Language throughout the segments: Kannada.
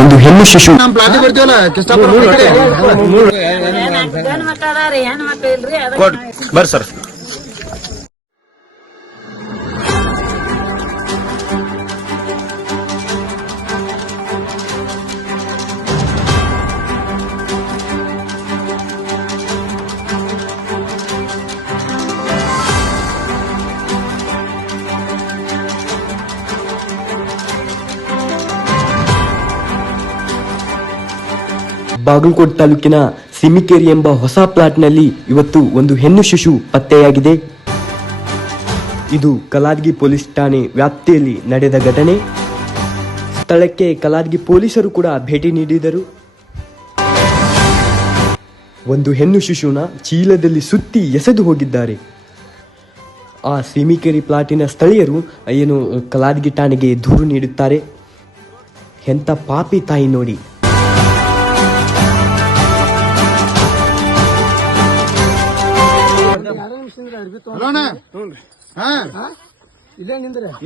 ಒಂದು ಹೆಣ್ಣು ಶಿಶು ಬರ್ರಿ ಸರ್. ಬಾಗಲಕೋಟೆ ತಾಲೂಕಿನ ಸಿಮಿಕೇರಿ ಎಂಬ ಹೊಸ ಪ್ಲಾಟ್ನಲ್ಲಿ ಇವತ್ತು ಒಂದು ಹೆಣ್ಣು ಶಿಶು ಪತ್ತೆಯಾಗಿದೆ. ಇದು ಕಲಾದಗಿ ಪೊಲೀಸ್ ಠಾಣೆ ವ್ಯಾಪ್ತಿಯಲ್ಲಿ ನಡೆದ ಘಟನೆ. ಸ್ಥಳಕ್ಕೆ ಕಲಾದಗಿ ಪೊಲೀಸರು ಕೂಡ ಭೇಟಿ ನೀಡಿದರು. ಒಂದು ಹೆಣ್ಣು ಶಿಶುನ ಚೀಲದಲ್ಲಿ ಸುತ್ತಿ ಎಸೆದು ಹೋಗಿದ್ದಾರೆ. ಆ ಸಿಮಿಕೇರಿ ಪ್ಲಾಟಿನ ಸ್ಥಳೀಯರು ಏನು ಕಲಾದಗಿ ಠಾಣೆಗೆ ದೂರು ನೀಡುತ್ತಾರೆ. ಎಂಥ ಪಾಪಿ ತಾಯಿ ನೋಡಿ.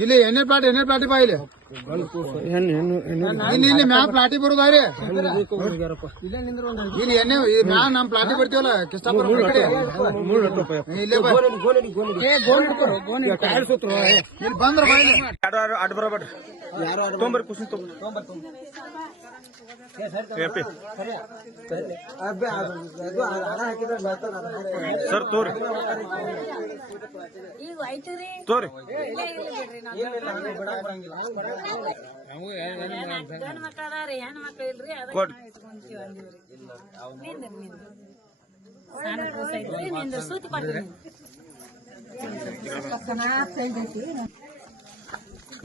ಇಲ್ಲಿ ಎಣ್ಣೆ ಪ್ಲಾಟಿ ಬಾ ಇಲ್ಲಿ ಇಲ್ಲಿ ಮ್ಯಾ ಪ್ಲಾಟಿ ಬರುದಾರಿ ಇಲ್ಲಿ ಎಣ್ಣೆ ಮ್ಯಾ ನಮ್ ಪ್ಲಾಟಿ ಬರ್ತೀವಲ್ಲ ಕಿಸ್ತಾಪುರ ಇಲ್ಲೇ ಬಾ ಇಲ್ಲಿ ಬಂದ್ರ ಬಾ ಇಲ್ಲಿ ಅಡ್ ಬರಬೇಡ್ರಿ. ತೊಂಬರ್ ಕುಸಿನ್ ಸರ್ ತೋರಿ ತೋರಿ ಕೊಡ್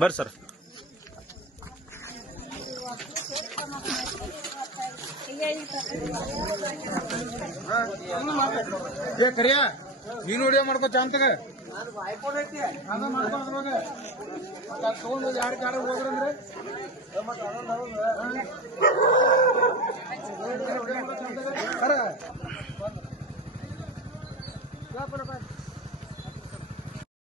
ಬರ್ರಿ ಸರ್. ಕರಿಯ ನೀನ್ ನೋಡಿಯ ಮಾಡ್ಕೋ ಚಾಂತಗ ತಗೊಂಡು ಯಾರು ಕಾರ ಹೋದ್ರಂದ್ರೆ